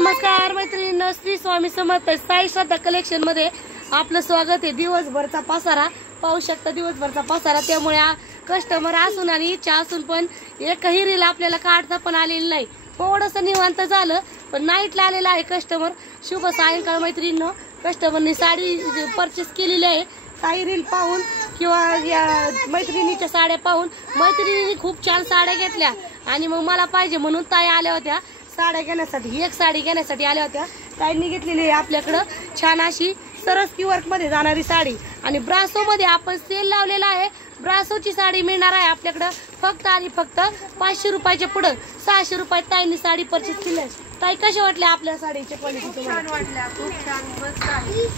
नमस्कार मैत्रिणींनो, श्री स्वामी समर्थ साई श्रद्धा कलेक्शन मध्ये आपलं स्वागत आहे। दिवसभरचा पसारा पाहू शकता, दिवसभरचा पसारा। त्यामुळे कस्टमर असून आणि इच्छा असून पण एकही रील आपल्याला काढता पण आलेली नाही। थोडंसं निवांत झालं पण नाईटला आलेला आहे कस्टमर। शुभ सायंकाळ मैत्रिणींनो, कस्टमरनी साडी परचेस केलेली आहे। काही रील पाहून किंवा या मैत्रिणीच्या साड्या पाहून मैत्रिणींनी खूप छान साड्या घेतल्या आणि मग मला पाहिजे म्हणून ताई आल्या होत्या साड्या घेण्यासाठी। एक साडी घेण्यासाठी आल्या होत्या। ताईंनी घेतलेली आहे आपल्याकडं छान अशी सरस्की वर्क मध्ये जाणारी साडी आणि ब्रासो मध्ये आपण सेल लावलेला आहे। ब्रासोची साडी मिळणार आहे आपल्याकडं फक्त आणि फक्त 500 रुपयाच्या पुढे 600 रुपयात ताईंनी साडी परचेस केली। ताई कशा वाटल्या आपल्या साडीची क्वालिटी? छान वाटल्या, खूप छान, मस्त आहे।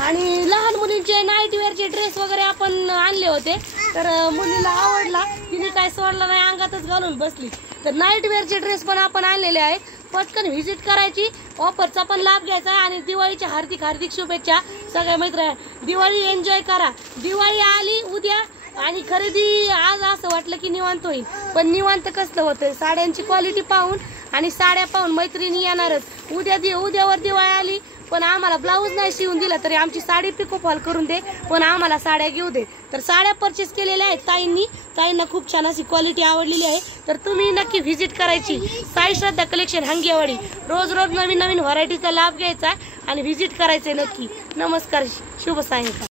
आणि लहान मुलींचे नाईट वेअरचे ड्रेस वगैरे आपण आणले होते तर मुलीला आवडला, तिने काय सोडला नाही, अंगातच घालून बसली। तर नाईट वेअरचे ड्रेस पण आपण आणलेले आहेत। पटकन व्हिजिट करायची, ऑफरचा पण लाभ घ्यायचा आहे आणि दिवाळीच्या हार्दिक हार्दिक शुभेच्छा सगळ्या मैत्रिणी। दिवाळी एन्जॉय करा। दिवाळी आली उद्या आणि खरेदी आज असं वाटलं की निवांत होईल, पण निवांत कसलं होतं? साड्यांची क्वालिटी पाहून आणि साड्या पाहून मैत्रिणी येणारच। उद्यावर दिवाळी आली पण आम्हाला ब्लाऊज नाही शिवून दिला तरी आमची साडी पिको फॉल करून दे, पण आम्हाला साड्या घेऊ दे। तर साड्या परचेस केलेल्या आहेत ताईंना खूप छान अशी क्वालिटी आवडलेली आहे। तर तुम्ही नक्की व्हिजिट करायची साई श्रद्धा कलेक्शन हंगेवाडी। रोज रोज नवीन नवीन व्हरायटीचा लाभ घ्यायचा आणि व्हिजिट करायचंय नक्की। नमस्कार, शुभ सायंकाळ।